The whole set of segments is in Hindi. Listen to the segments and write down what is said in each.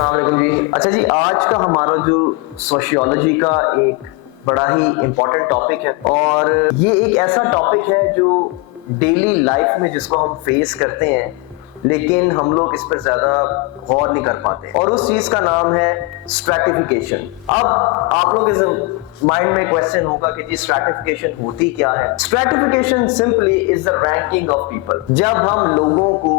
अस्सलाम जी। अच्छा जी, आज का हमारा जो सोशियोलॉजी का एक बड़ा ही इम्पोर्टेंट टॉपिक है और ये एक ऐसा टॉपिक है जो डेली लाइफ में जिसको हम फेस करते हैं लेकिन हम लोग इस पर ज्यादा गौर नहीं कर पाते और उस चीज का नाम है स्ट्रैटिफिकेशन। अब आप लोग के माइंड में क्वेश्चन होगा कि जी स्ट्रैटिफिकेशन होती क्या है। Stratification simply is the ranking of people. जब हम लोगों को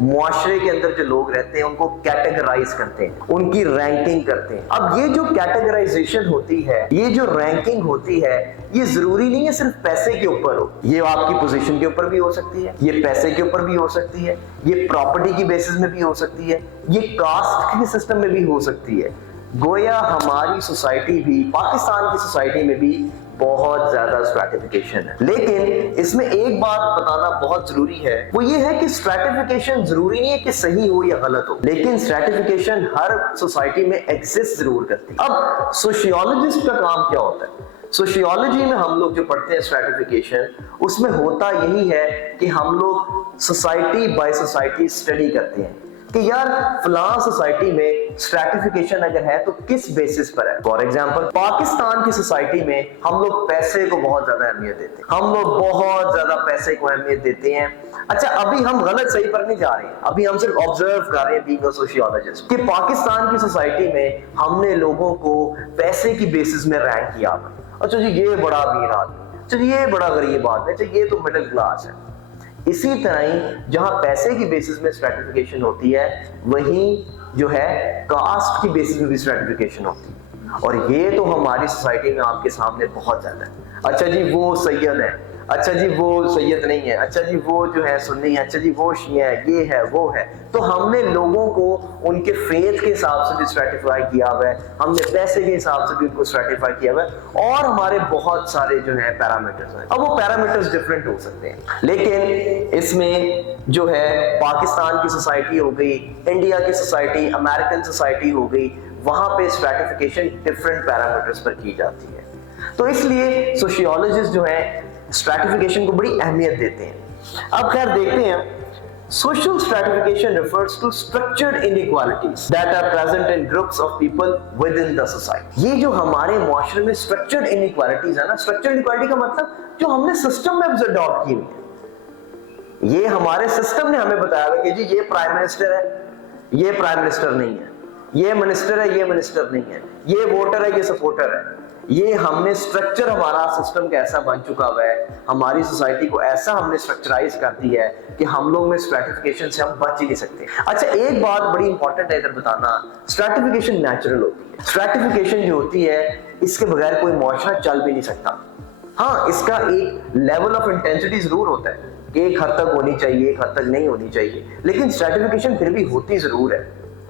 मुआशरे के अंदर जो लोग रहते हैं उनको कैटेगराइज करते हैं, उनकी रैंकिंग करते हैं। अब ये जो कैटेगराइजेशन होती है, ये जो रैंकिंग होती है, ये जरूरी नहीं है सिर्फ पैसे के ऊपर हो, ये आपकी पोजीशन के ऊपर भी हो सकती है, ये पैसे के ऊपर भी हो सकती है, ये प्रॉपर्टी की बेसिस में भी हो सकती है, ये कास्ट के सिस्टम में भी हो सकती है। गोया हमारी सोसाइटी भी, पाकिस्तान की सोसाइटी में भी बहुत ज्यादा स्ट्रैटिफिकेशन है। लेकिन इसमें एक बात बताना बहुत जरूरी है, वो ये है कि स्ट्रैटिफिकेशन जरूरी नहीं है कि सही हो या गलत हो, लेकिन स्ट्रैटिफिकेशन हर सोसाइटी में एग्जिस्ट जरूर करती है। अब सोशियोलॉजिस्ट का काम क्या होता है? सोशियोलॉजी में हम लोग जो पढ़ते हैं स्ट्रैटिफिकेशन, उसमें होता यही है कि हम लोग सोसाइटी बाय सोसाइटी स्टडी करते हैं कि यार फलां सोसाइटी में स्ट्रैटिफिकेशन अगर है तो किस बेसिस पर है। फॉर एग्जांपल पाकिस्तान की सोसाइटी में हम लोग पैसे को बहुत ज्यादा अहमियत देते हैं, हम लोग बहुत ज्यादा पैसे को अहमियत देते हैं। अच्छा, अभी हम गलत सही पर नहीं जा रहे हैं, अभी हम सिर्फ ऑब्जर्व कर रहे हैं बीइंग अ सोशियोलॉजिस्ट कि पाकिस्तान की सोसाइटी में हमने लोगों को पैसे की बेसिस में रैंक किया। अच्छा जी, ये बड़ा अमीर आदमी, अच्छा जी ये बड़ा गरीब आदमी, अच्छा ये तो मिडिल क्लास है। इसी तरह ही जहां पैसे की बेसिस में स्ट्रैटिफिकेशन होती है, वहीं जो है कास्ट की बेसिस में भी स्ट्रैटिफिकेशन होती है, और ये तो हमारी सोसाइटी में आपके सामने बहुत ज्यादा है। अच्छा जी वो सैयद है, अच्छा जी वो सैयद नहीं है, अच्छा जी वो जो है सुन्नी है, अच्छा जी वो शिया है, ये है वो है। तो हमने लोगों को उनके फेथ के हिसाब से भी स्ट्रैटिफाई किया हुआ है, हमने पैसे के हिसाब से भी उनको स्ट्रैटिफाई किया हुआ है, और हमारे बहुत सारे जो है पैरामीटर्स हैं। अब वो पैरामीटर्स डिफरेंट हो सकते हैं, लेकिन इसमें जो है पाकिस्तान की सोसाइटी हो गई, इंडिया की सोसाइटी, अमेरिकन सोसाइटी हो गई, वहां पे स्ट्रैटिफिकेशन डिफरेंट पैरामीटर्स पर की जाती है। तो इसलिए सोशियोलॉजिस्ट जो है स्ट्रैटिफिकेशन को बड़ी अहमियत देते हैं। अब खैर देखते हैं, social stratification refers to structured inequalities that are present in groups of people within the society. ये जो हमारे मुआशरे में स्ट्रक्चर्ड इनइक्वालिटीज है ना, स्ट्रक्चर्ड इनइक्वालिटी का मतलब जो हमने सिस्टम में अडॉप्ट की हुई है, ये हमारे सिस्टम ने हमें बताया है कि जी ये प्राइम मिनिस्टर है, ये प्राइम मिनिस्टर नहीं है, ये मिनिस्टर है, ये मिनिस्टर नहीं है, ये वोटर है, ये सपोर्टर है। ये हमने स्ट्रक्चर, हमारा सिस्टम का ऐसा बन चुका हुआ है, हमारी सोसाइटी को ऐसा हमने स्ट्रक्चराइज कर दी है कि हम लोग में स्ट्रैटिफिकेशन से हम बच ही नहीं सकते। अच्छा, एक बात बड़ी इंपॉर्टेंट है इधर बताना, स्ट्रैटिफिकेशन नेचुरल होती है। स्ट्रैटिफिकेशन जो होती है इसके बगैर कोई मुआशरा चल भी नहीं सकता। हाँ, इसका एक लेवल ऑफ इंटेंसिटी जरूर होता है कि एक हद तक होनी चाहिए, एक हद तक नहीं होनी चाहिए, लेकिन स्ट्रैटिफिकेशन फिर भी होती जरूर है,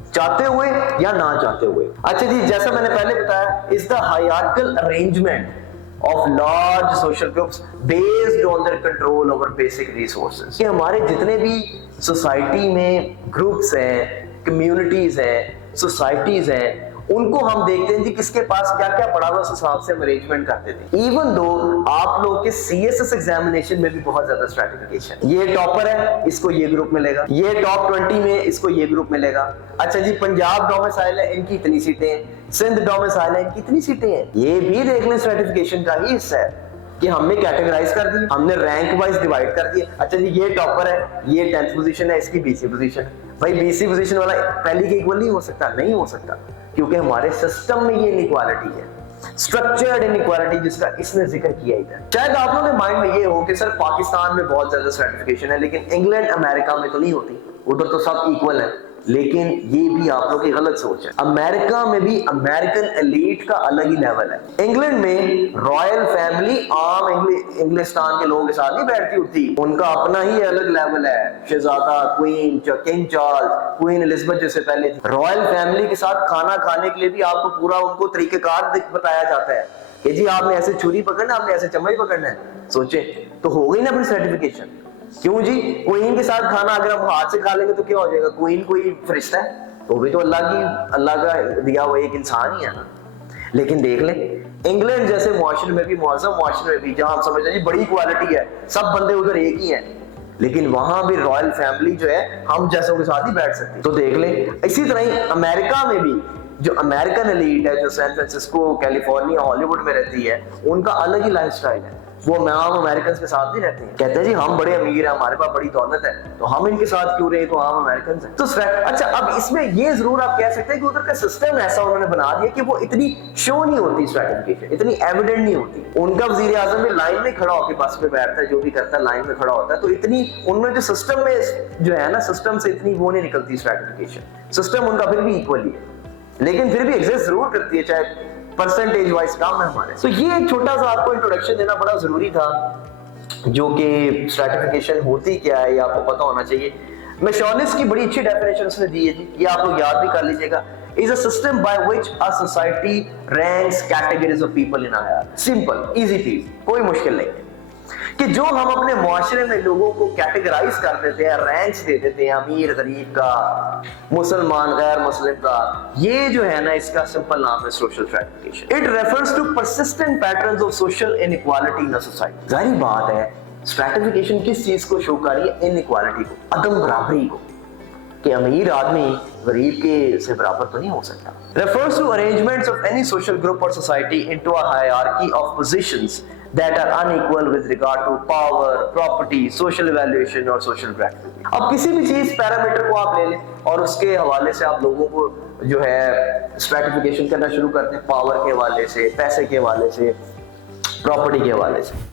चाहते हुए या ना चाहते हुए। अच्छा जी, जैसा मैंने पहले बताया, is the hierarchical arrangement of large social groups based on their control over basic resources. कि हमारे जितने भी सोसाइटी में ग्रुप्स हैं, कम्युनिटीज हैं, सोसाइटीज हैं, उनको हम देखते हैं कि किसके पास क्या क्या पड़ा हुआ, उस हिसाब से हम अरेंजमेंट करते थे। इवन दो आप लोग के सीएसएस एग्जामिनेशन में भी बहुत ज्यादा स्ट्रैटिफिकेशन, ये टॉपर है इसको ये ग्रुप मिलेगा, ये टॉप 20 में इसको ये ग्रुप मिलेगा। अच्छा जी, पंजाब डोमिसाइल है, इनकी इतनी सीटें हैं, सिंध डोमिसाइल है, इनकी इतनी सीटें हैं। ये भी देख लें स्ट्रैटिफिकेशन का ही हिस्सा है कि हमने कैटेगराइज कर दिया, हमने रैंक वाइज डिवाइड कर दिया। अच्छा जी, ये टॉपर है, ये 10th पोजीशन है, इसकी बीसी पोजीशन है। भाई बीसी पोजीशन वाला पहली के इक्वल नहीं हो सकता, नहीं हो सकता, क्योंकि हमारे सिस्टम में ये इनइक्वालिटी है, स्ट्रक्चर्ड इनइक्वालिटी, जिसका इसने जिक्र किया इधर। शायद आप लोगों के माइंड में ये हो कि सर पाकिस्तान में बहुत ज्यादा स्ट्रैटिफिकेशन है, लेकिन इंग्लैंड अमेरिका में तो नहीं होती, उधर तो सब इक्वल है। लेकिन ये भी आप लोगों की गलत सोच है। अमेरिका में भी अमेरिकन एलीट का अलग ही लेवल है। इंग्लैंड में रॉयल फैमिली आम इंग्लिस्तान के लोगों के साथ नहीं बैठती उठती, उनका अपना ही अलग लेवल है। शहजादा, queen, king Charles, queen Elizabeth जैसे पहले थी। रॉयल फैमिली के साथ खाना खाने के लिए भी आपको पूरा उनको तरीकेकार बताया जाता है कि जी आपने ऐसे छुरी पकड़ना, आपने ऐसे चम्मच पकड़ना है। सोचे तो हो गई ना अपनी सर्टिफिकेशन। क्यों जी, क्वीन के साथ खाना अगर हम हाथ से खा लेंगे तो क्या हो जाएगा? क्वीन कोई फरिश्ता है? तो भी तो अल्लाह का दिया हुआ एक इंसान ही है ना। लेकिन देख लें, इंग्लैंड जैसे मुआशरे में भी, मुअज़्ज़म मुआशरे में भी, जहां हम समझते हैं जी बड़ी क्वालिटी है, सब बंदे उधर एक ही हैं, लेकिन वहां भी रॉयल फैमिली जो है हम जैसों के साथ ही बैठ सकती है। तो देख ले, इसी तरह ही अमेरिका में भी जो अमेरिकन एलीट है, जो सैन फ्रांसिस्को, कैलिफोर्निया, हॉलीवुड में रहती है, उनका अलग ही लाइफस्टाइल है। वो आम अमेरिकन के साथ नहीं रहते हैं। कहते हैं जी हम बड़े अमीर हैं, हमारे पास बड़ी दौलत है, तो हम इनके साथ क्यों रहे, तो आम अमेरिकन हैं। तो अच्छा, अब इसमें ये जरूर आप कह सकते हैं कि उधर का सिस्टम ऐसा उन्होंने बना दिया कि वो इतनी शो नहीं होती, स्ट्रैटिफिकेशन इतनी एविडेंट नहीं होती। उनका वजीर आजम भी लाइन में खड़ा होकर बस पे बैठता है, जो भी करता है लाइन में खड़ा होता है, तो इतनी उनमें जो सिस्टम में जो है ना, सिस्टम से इतनी वो नहीं निकलती स्ट्रैटिफिकेशन। सिस्टम उनका फिर भी इक्वली है, लेकिन फिर भी एग्जिस्ट जरूर करती है, चाहे परसेंटेज वाइज कम है हमारे। तो ये एक छोटा सा आपको इंट्रोडक्शन देना बड़ा जरूरी था, जो कि स्ट्रैटिफिकेशन होती क्या है ये आपको पता होना चाहिए। मेशॉलिस की बड़ी अच्छी डेफिनेशन उसने दी है जी, ये आप लोग याद भी कर लीजिएगा। is a system by which a society ranks categories of people in a hierarchy. Simple, easy peasy, कोई मुश्किल नहीं है कि जो हम अपने मुआशरे में लोगों को कैटेगराइज कर देते हैं, रैंक्स दे देते हैं, अमीर गरीब का, मुसलमान गैर मुस्लिम का, ये जो है ना, इसका सिंपल नाम है social stratification. It refers to persistent patterns of social inequality in a society. जाहिर बात है, स्ट्रैटिफिकेशन किस चीज को शो कर रही है? इनइक्वालिटी को, अदम बराबरी को, कि अमीर आदमी गरीब के से बराबर तो नहीं हो सकता। Refers to arrangements of any social group or society into a hierarchy of positions that are unequal with regard to power, property, social evaluation और social gratification। अब किसी भी चीज पैरामीटर को आप ले लें और उसके हवाले से आप लोगों को जो है स्ट्रैटिफिकेशन करना शुरू करते हैं, पावर के हवाले से, पैसे के हवाले से, प्रॉपर्टी के हवाले से।